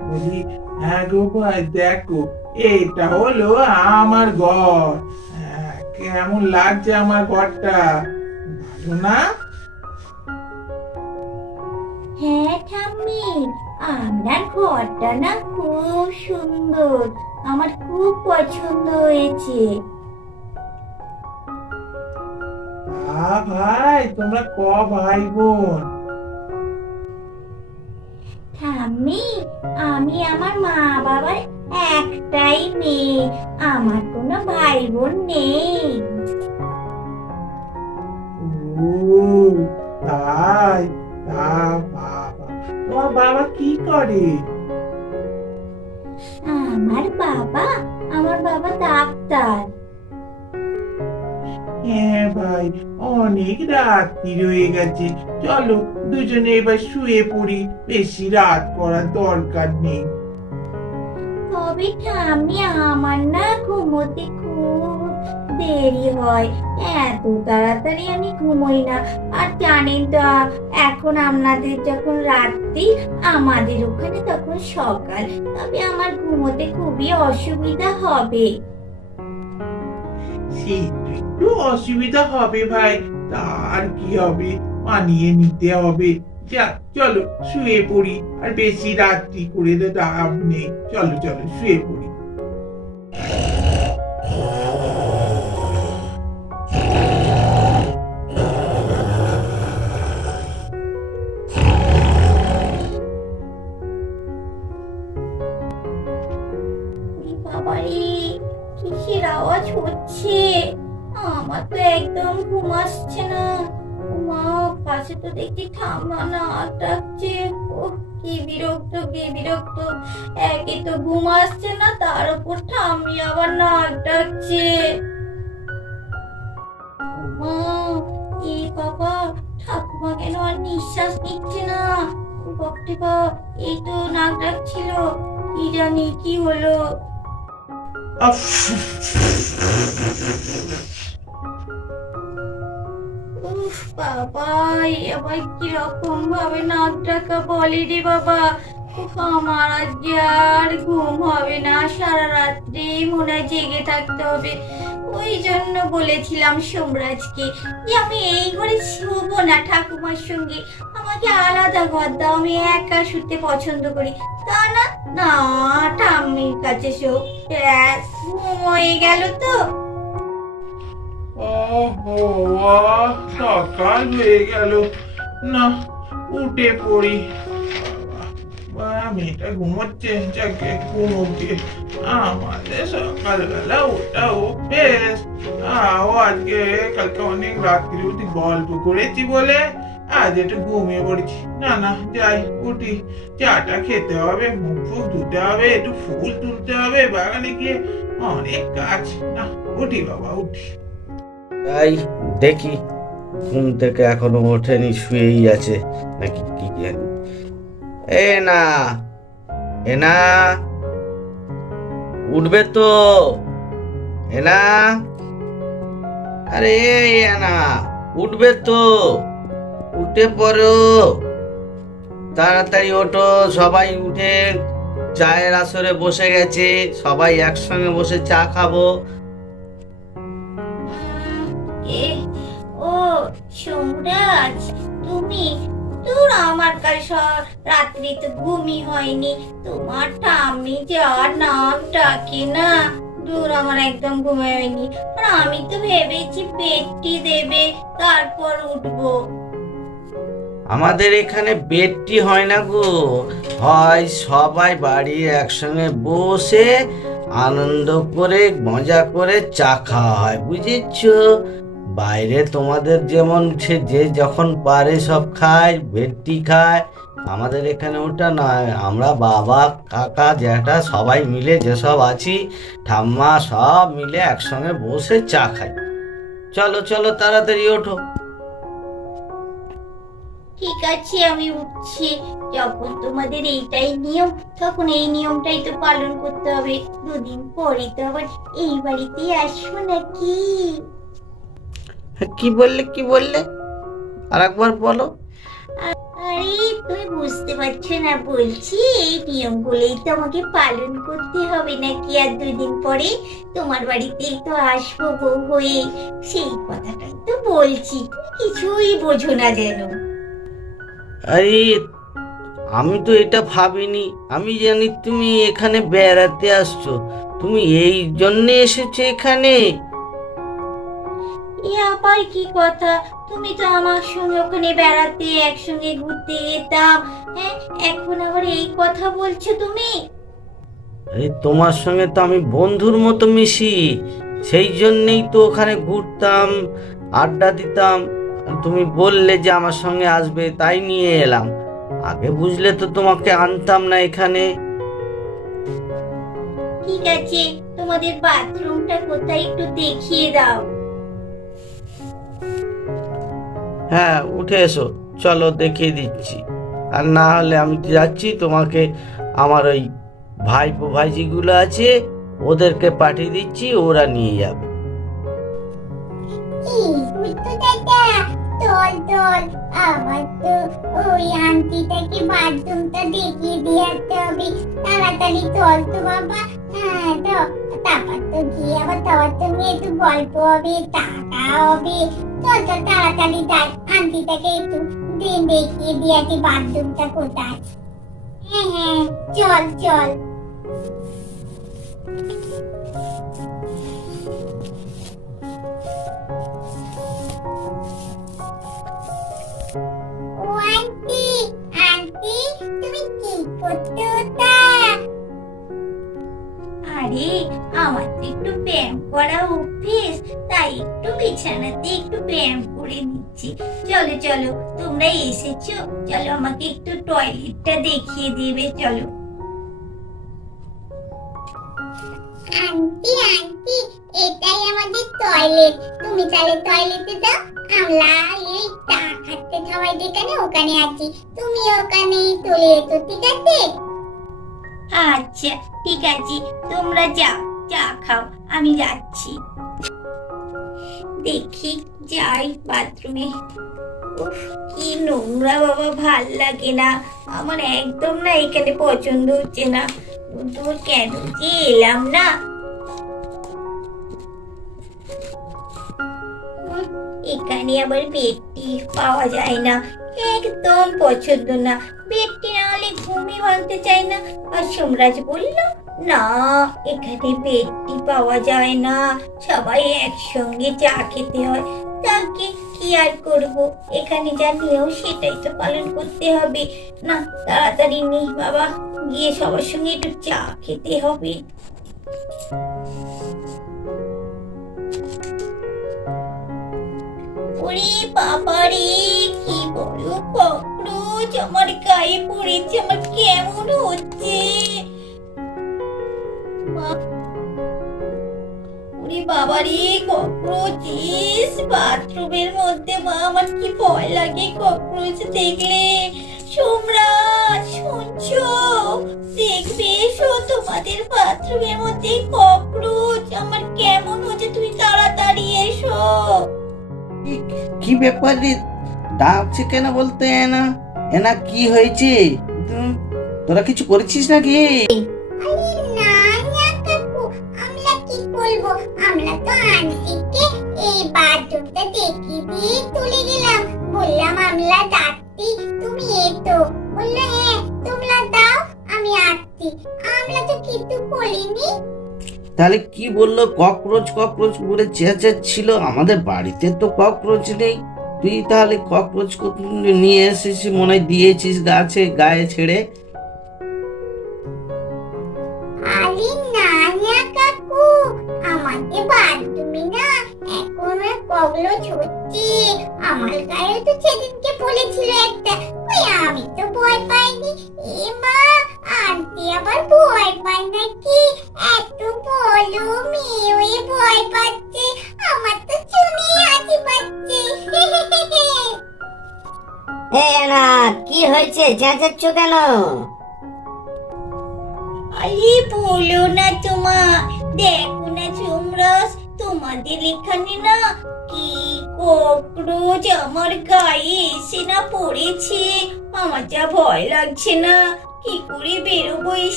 বলি হ্যাঁ গো ভাই দেখো এটা হলো আমার ঘর। কেমন লাগছে আমার ঘরটা? ভালো না? হ্যাঁ ঠাম্মি আপনার ঘরটা না খুব সুন্দর। আমার খুব পছন্দ হয়েছে। আ ভাই তোমরা ক ভাই বোন? ঠাম্মি আমি আমার মা বাবার একটাই মেয়ে। আমার কোনো ভাই বোন নেই। ও তাই? তা বাবা তোমার বাবা কি করে? আমার বাবা আমার বাবা ডাক্তার। হ্যাঁ ভাই অনেক রাত্রি হয়ে গেছে। চলো দুজনে এবার শুয়ে পড়ি। বেশি রাত করার দরকার নেই। তবে ঠাম্মি আমার না ঘুমোতে খুব দেরি হয়? এত তাড়াতাড়ি আমি ঘুমোই না। আর জানেন তো এখন আপনাদের যখন রাত্রি আমাদের ওখানে তখন সকাল। তবে আমার ঘুমোতে খুবই অসুবিধা হবে। সে একটু অসুবিধা হবে ভাই। তার কি হবে? মানিয়ে নিতে হবে। যা চলো, শুয়ে পড়ি। আর বেশি রাত্রি করে তো লাভ নেই। চলো চলো, শুয়ে পড়ি। ঘুম আসছে না। মা, পাশে তো দেখছি ঠাম্মা না ডাকছে। ওহ কি বিরক্ত কি বিরক্ত। একে তো ঘুম আসছে না, তার উপর ঠাম্মি আবার নাক ডাকছে। মা, এ বাবা, ঠাকুমা কেন আর নিঃশ্বাস নিচ্ছে না? বাপরে বাপ এই তো নাক ডাকছিল। কি জানি কি হলো! উফ বাবা আবার কীরকম ভাবে নাক ডাকা বলে রে বাবা। আমার আজকে আর ঘুম হবে না সারা রাত্রি মনে হয় জেগে থাকতে হবে। ওই জন্য বলেছিলাম সোমরাজকে যে আমি এই ঘরে শুবো না ঠাকুমার সঙ্গে। আমাকে আলাদা ঘর দাও আমি একা শুতে পছন্দ করি। তা না না ঠাম্মির কাছে শো ব্যাস, ঘুম হয়ে গেল তো। আহ, সকাল হয়ে গেল। না উঠে পড়ি। বা, মেয়েটা ঘুমোচ্ছে যাকে ঘুমোচ্ছে আমাদের সকালবেলা ওটা অভ্যেস আও আজকে কালকে অনেক রাত্রি অবধি গল্প করেছি বলে আজ একটু ঘুমিয়ে পড়েছি। না না যাই উঠি। চাটা খেতে হবে মুখ ফুক ধুতে হবে একটু ফুল তুলতে হবে বাগানে গিয়ে অনেক কাজ। না উঠি বাবা উঠি। তাই দেখি। ঘুম থেকে এখনও ওঠেনি, শুয়েই আছে। নাকি কি জানি। এ না এ না। উঠবে তো। এ না। আরে, এ না। উঠবে তো। উঠে পড়ো। তাড়াতাড়ি ওঠো। সবাই উঠে চায়ের আসরে বসে গেছে। সবাই একসঙ্গে বসে চা খাব। এ, ও সোমরাজ, তুমি, তোর আমার কাল স- রাত্রি তো ঘুমই হয়নি। তোমার ঠাম্মি যার নাম ডাকে না। দূর আমার একদম ঘুমে হয়নি। আর আমি তো ভেবেছি পেটটি দেবে, তারপর উঠবো। আমাদের এখানে বেডটি হয় না গো। হয় সবাই বাড়ি একসঙ্গে বসে আনন্দ করে, মজা করে চা খাওয়া হয়, বুঝেছ? বাইরে তোমাদের যেমন সে যে যখন পারে সব খায় বেডটি খায়, আমাদের এখানে ওটা নয়। আমরা বাবা, কাকা, জ্যাঠা সবাই মিলে যেসব আছি, ঠাম্মা সব মিলে একসঙ্গে বসে চা খাই। চলো চলো, তাড়াতাড়ি ওঠো। ঠিক আছে, আমি উঠছি। যখন তোমাদের এইটাই নিয়ম, তখন এই নিয়মটাই তো পালন করতে হবে। দুদিন পরে তো আবার এই বাড়িতেই আসব নাকি? কি বললে কি বললে? আর একবার বলো। আরে আরে তুমি বুঝতে পারছ না বলছি এই নিয়মগুলোই তো আমাকে পালন করতে হবে নাকি? আর দুই দিন পরে তোমার বাড়িতেই তো আসব বউ হয়ে। সেই কথাটাই তো বলছি কিছুই বোঝো না যেন। আরে আমি তো এটা ভাবিনি। আমি জানি তুমি এখানে বেড়াতে আসছো। তুমি এই জন্যে এসেছ এখানে। এ আবার কি কথা? তুমি তো আমার সঙ্গে ওখানে বেড়াতে একসঙ্গে ঘুরতে যেতাম হ্যাঁ? এখন আবার এই কথা বলছো তুমি? আরে তোমার সঙ্গে তো আমি বন্ধুর মতো মিশি। সেই জন্যেই তো ওখানে ঘুরতাম আড্ডা দিতাম। তুমি বললে যে আমার সঙ্গে আসবে তাই নিয়ে এলাম। আগে বুঝলে তো তোমাকে আনতাম না এখানে। ঠিক আছে তোমাদের বাথরুমটা কোথায় একটু দেখিয়ে দাও। হ্যাঁ উঠে এসো। চলো দেখিয়ে দিচ্ছি। আর না হলে আমি যাচ্ছি, তোমাকে আমার ওই ভাইপো ভাইজিগুলো আছে, ওদেরকে পাঠিয়ে দিচ্ছি, ওরা নিয়ে যাবে। তো দিয়ে তাড়াতাড়ি তো বাবা। হ্যাঁ তো তারপর তো গিয়ে আবার একটু গল্প হবে টাকা হবে। তাড়াতাড়ি যাই। আন্টিটাকে একটু দিন দেখিয়ে দিয়ে আসি বাথরুমটা কোথায় হ্যাঁ হ্যাঁ চল চল ও আন্টি আন্টি তুমি কি করতে ওটা আরে আমার তো একটু ব্যায়াম করা অভ্যেস তাই একটু বিছানাতে একটু ব্যায়াম করে নিচ্ছি। চলো চলো তোমরা এসেছ। চলো আমাকে একটু টয়লেটটা দেখিয়ে দিবে চলো। আন্টি আন্টি এটাই আমাদের টয়লেট তুমি তাহলে টয়লেটে যাও আমরা এই চা খাচ্ছে সবাই যেখানে ওখানে আছি। তুমি ওখানে চলে যেতো ঠিক আছে? আচ্ছা ঠিক আছে তোমরা যাও। চা খাও, আমি যাচ্ছি। দেখি যাই বাথরুমে। কি নোংরা বাবা, ভালো লাগে না। আমার একদম না এখানে পছন্দ হচ্ছে না। দূর কেন যে এলাম না। এখানে আবার বেডটি পাওয়া যায় না। একদম পছন্দ না। বেডটি না হলে ঘুমই ভাঙতে চাই না। আর সোমরাজ বলল না, এখানে বেডটি পাওয়া যায় না। সবাই একসঙ্গে চা খেতে হয়। তাকে কি আর করব? এখানে যা নিয়েও সেটাই তো পালন করতে হবে। না, তাড়াতাড়ি নেই বাবা, গিয়ে সবার সঙ্গে একটু চা খেতে হবে। ওরে বাবা কি বড় ককরোচ! আমার গায়ে পড়েছে, আমার কেমন হচ্ছে? ওরে বাবা রে ককরোচ বাথরুমের মধ্যে, মা, আমার কি ভয় লাগে ককরোচ দেখলে। সোমরাজ, শুনছো? দেখবে এসো তোমাদের বাথরুমের মধ্যে ককরোচ আমার কেমন হচ্ছে, তুমি তাড়াতাড়ি এসো। কি ব্যাপার রে? ডাকছে কেন বলতে না এনা, কি হয়েছে? তোরা কিছু করেছিস নাকি? তাহলে কি বলল? ককরোচ ককরোচ বলে চেঁচাচ্ছিল। আমাদের বাড়িতে তো ককরোচ নেই। তুই তাহলে ককরোচ নিয়ে এসেছিস? মনে হয় দিয়েছিস গাছে, গায়ে ছেড়ে। আমি তো ভয় পাইনি। এ মা, আন্টি আবার ভয় পায় নাকি? বলো মেয়ে ভয় পাচ্ছে। আমার তো শুনে হাসি পাচ্ছে না কি হয়েছে? চেঁচাচ্ছ কেন? আরে বলো না তোমা দেখো না চুমরস তোমাদের এখানে না কি ককরোচ আমার গায়ে এসে না পড়েছে। আমার যা ভয় লাগছে না। কি করে বেরোবো এই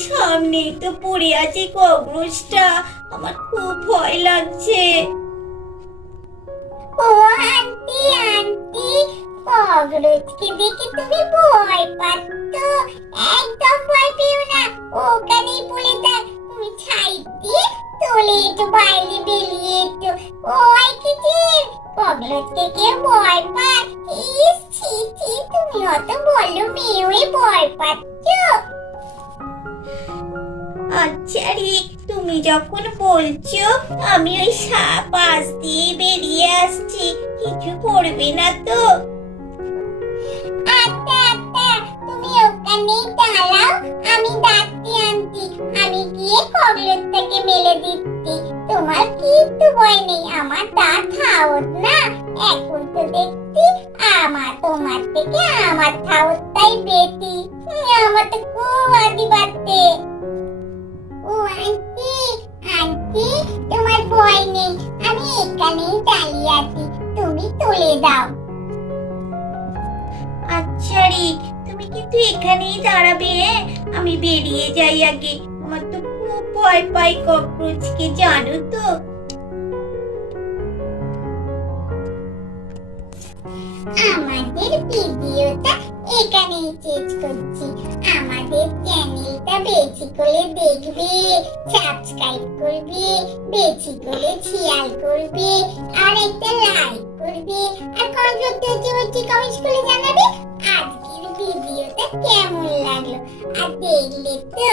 তো পড়ে আছে আমার খুব ভয় লাগছে। ও, আন্টি আন্টি ককরোচকে দেখে তুমি ভয় পাচ্ছ। একদম ভয় পেও না, ওখানেই পড়ে থাক। তুমি ছাইড দিয়ে একটু বাইরে বেরিয়ে একটু ওই কিছু ককরোচকে কেউ ভয় পায় ইস ছি ছি তুমি অত বলো মেয়ে ভয় পাচ্ছ আচ্ছা রে তুমি যখন বলছো আমি ওই সাপ পাশ দিয়ে বেরিয়ে আসছি কিছু করবে না তো? আচ্ছা আচ্ছা তুমি ওখানেই দাঁড়াও আমি ডাকতে আনছি আমি গিয়ে কবলতটাকে মেলে দিচ্ছি। তোমার কিচ্ছু ভয় নেই আমার দাঁত এখন তো আমার তোমার থেকে আমার হাওতটাই বেশি আমার তো খুব আদি বাড়তে ও, আন্টি আন্টি, তোমার ভয় নেই, আমি এখানেই দাঁড়িয়ে আছি, তুমি তুলে দাও আচ্ছা রে, তুমি কিন্তু এখানেই দাঁড়াবে আমি বেরিয়ে যাই আগে। আমার তো খুব ভয় পাই ককরোচকে, জানো তো। আমাদের ভিডিওটা এখানেই শেষ করছি। আমাদের চ্যানেলটা বেশি করে দেখবে সাবস্ক্রাইব করবে, বেশি করে শেয়ার করবে, আর একটা লাইক করবে, আর কোন করতে হচ্ছে হচ্ছে কমেন্ট করে জানাবে, আজকের ভিডিওটা কেমন লাগল? আর দেখলে তো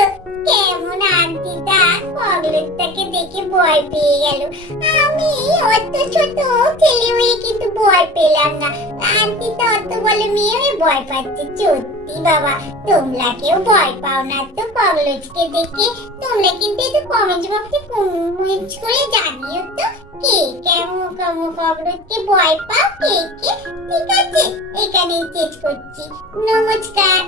কেমন আন্টিটা পগলেটটাকে দেখে ভয় পেয়ে গেল। আমি অত ছোট ছেলে হয়ে কিন্তু ভয় পেলাম না। আন্টি তো অত বলে মেয়ে ভয় পাচ্ছে। সত্যি বাবা, তোমরা কেউ ভয় পাও না তো পগলজকে দেখে। তোমরা কিন্তু একটু কমেন্ট বক্সে কমেন্ট করে জানিও তো কে কেমন কেমন পগলজকে ভয় পাও, কে কে? ঠিক আছে, এখানেই শেষ করছি। নমস্কার